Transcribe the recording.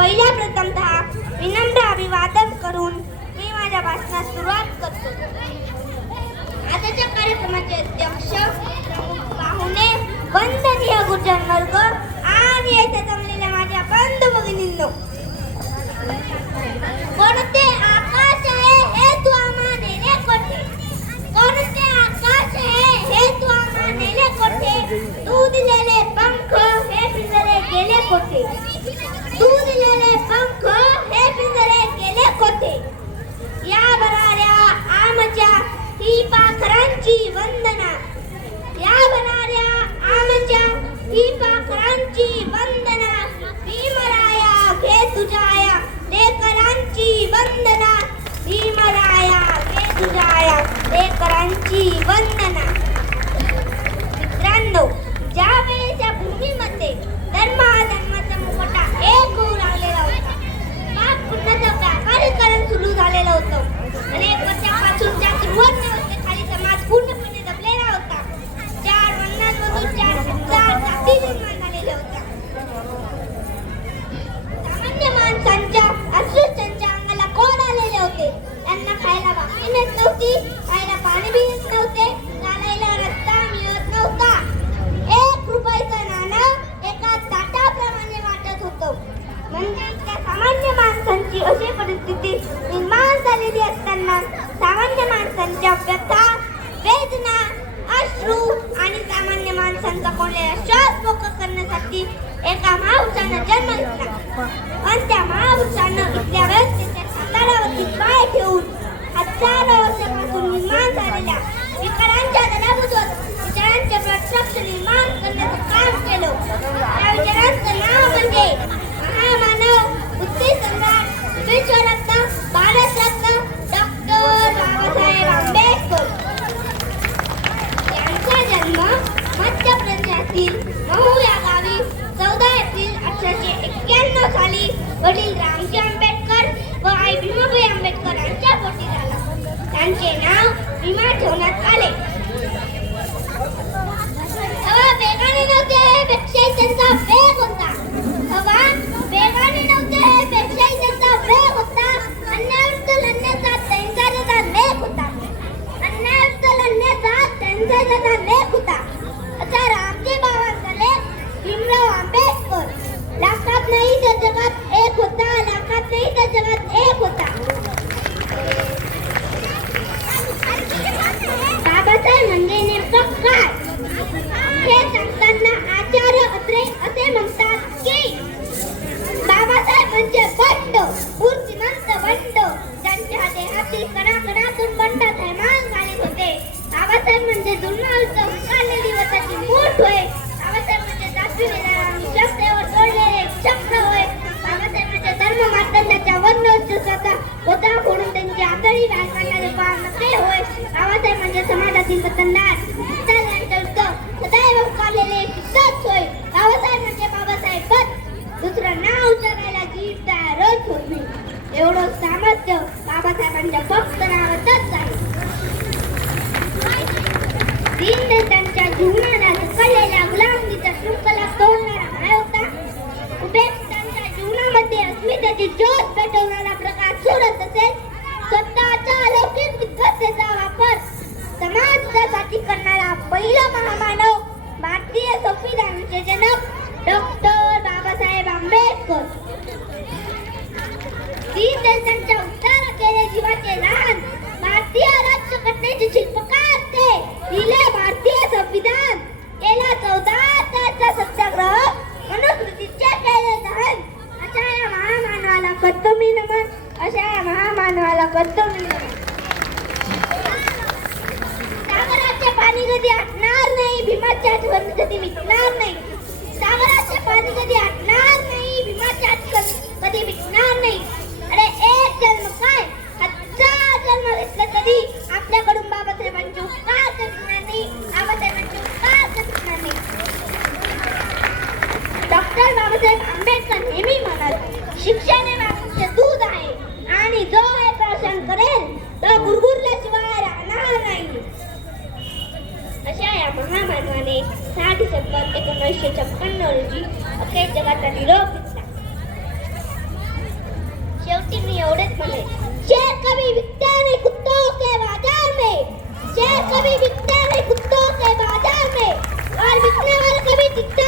पहिल्या प्रथमतः विनम्र अभिवादन करून मी माझ्या भाषणास सुरुवात करतो. आजच्या कार्यक्रमाचे अध्यक्ष प्रमुख पाहुणे, वंदनीय गुरुजन वर्ग आणि येथे जमलेल्या माझ्या बंधू भगिनींनो, कोणते आकाश आहे हे तू आम्हा नेले कोठे, कोणते आकाश आहे हे तू आम्हा नेले कोठे, तू दिलेले पंख हे पिंजरे गेले कोठे, तू दिलेले पंख हे पिंजरे गेले कोठे. या भराऱ्या आमच्या ही पाखरांची वंदना, या भराऱ्या आमच्या ही पाखरांची वंदना, भीमराया घे तुझ्या लेकरांची वंदना, भीमराया घे तुझ्या लेकरांची वंदना. मित्रांनो, ज्या वेळेस या भूमीमध्ये धर्माचा मुखवटा एक होऊ लागलेला होता, पाप पुण्याचं व्यापारीकरण सुरू झालेलं होतं. अनेक वर्षांपासून त्या सुरुवातीखाली समाज पूर्णपणे दबलेला होता. 4 वर्णांमधून 4 जाती निर्माण झालेल्या होत्या. सामान्य माणसांच्या अस्पृश्यांच्या अंगाला कोड आलेले होते. त्यांना खायला भाकरी मिळत नव्हती, खायला पाणी मिळत नव्हते, चालायला रस्ता मिळत नव्हता. 1 रुपयाचं नाणं एका ताटाप्रमाणे वाटत होतं. म्हणजे त्या सामान्य माणसांची अशी परिस्थिती निर्माण झालेली असताना सामान्य माणसांच्या व्यथा, वेदना, अश्रू आणि सामान्य माणसांचा कोणत्या श्वास मोकळा करण्यासाठी एका महापुरुषानं जन्म घेतला. आणि त्या महापुरुषानं इथल्या व्यवस्थेच्या हाताळावरती पाय ठेवून हजारो वर्षापासून निर्माण झालेल्या विचारांच्या दलाबद्दल विचारांचे प्रत्यक्ष निर्माण करण्याचं काम केलं. त्या विचारांचं नाव म्हणजे महामानव, बुद्धिसम्राट, विश्वरत्न, भारतरत्न डॉक्टर बाबासाहेब आंबेडकर. यांचा जन्म मध्य प्रदेशातील महू या गावी 14 एप्रिल 1891 साली वडील रामजी आंबेडकर व आई भीमाबाई आंबेडकर यांच्या पोटी झाला. त्यांचे नाव भीमा ठेवण्यात आले. हवा वेगाने नव्हते, पेक्षाही त्यांचा वेग होता. हवा वेगाने नव्हते, पेक्षाही त्यांचा वेग होता. अन्यायुक्त लढण्याचा त्यांचा त्याचा लेख होता. अन्यायुक्त लढण्याचा त्यांचा त्याचा लेख होता. असा रामजी बाबांचा लेख भीमराव आंबेडकर. लाखात नाही तर जगात एक होता, लाखात नाही तर जगात एक होता. बाबासाहेब म्हणजे नेमकं काय हे सांगताना आचार्य अत्रे असे म्हणतात की बाबासाहेब म्हणजे बंड, मूर्तिमंत बंड, ज्यांच्या देहातील कणाकणातून बंड थैमान घालीत होते. बाबासाहेब म्हणजे जुन्नरचं उकाळलेली वताची मूठ होय. बाबासाहेब म्हणजे दाखविलेल्या निःशब्देवर जोडलेले चक्र होय. बाबासाहेब म्हणजे धर्ममार्तंडाच्या वर्णोच्चासाचा होता फोडून त्यांची आतडी बाहेर काढणारे पाळणके होय. बाबासाहेब म्हणजे समाजातील वतनदार सदैव उकाळलेले शिक्षक होय. बाबासाहेब म्हणजे बाबासाहेबच, दुसरं नाव उच्चारायला जीभ तयारच होत नाही. एवढं सामर्थ्य बाबासाहेबांच्या फक्त नावातच आहे. त्यांच्या जीवनाला उकळलेल्या गुलामगीच्या शृंखला तोडणारा काय होता? उपेक्षितांच्या जीवनामध्ये अस्मितेची ज्योत पेटवणारा प्रकाश सोडत असेल. स्वतःच्या अलौकिक विद्वत्तेचा वापर समाजासाठी करणारा पहिला महामानव भारतीय संविधानाचे जनक डॉक्टर बाबासाहेब आंबेडकर. त्यांच्या उद्धार केले जीवाचे दान, भारतीय राज्यघटनेचे शिल्पकार ते, लिहिले भारतीय संविधान, केला 14 तासाचा सत्याग्रह, मनुस्मृतीचे केले दहन. अशा या महामानवाला करतो मी नमन, अशा या महामानवाला करतो मी नमन. सागराचे पाणी कधी आटणार नाही, भीमाच्या आठवण कधी मिटणार नाही. सागराचे पाणी कधी आटणार नाही, भीमाच्या आठवण कधी मिटणार नाही. अरे एक जन्म काय, 1000 जन्म घेतले तरी आपल्याकडून बाबासाहेबांचे उपकार करणार नाही, बाबासाहेबांचे उपकार करणार नाही. डॉक्टर बाबासाहेब आंबेडकर नेहमी म्हणत, शिक्षण हे माणसाचे दूध आहे आणि जो हे प्रश्न करेल तो गुरगुरल्याशिवाय राहणार नाही. अशा या महामानवाने 6 डिसेंबर 1956 रोजी अखेर जगाचा निरोप घेतला. शेवटी मी एवढेच म्हणेन, शेर कभी बिकते नहीं कुत्तों के बाजार में, शेर कभी बिकते नहीं कुत्तों के बाजार में, और बिकने वाला कभी टिकता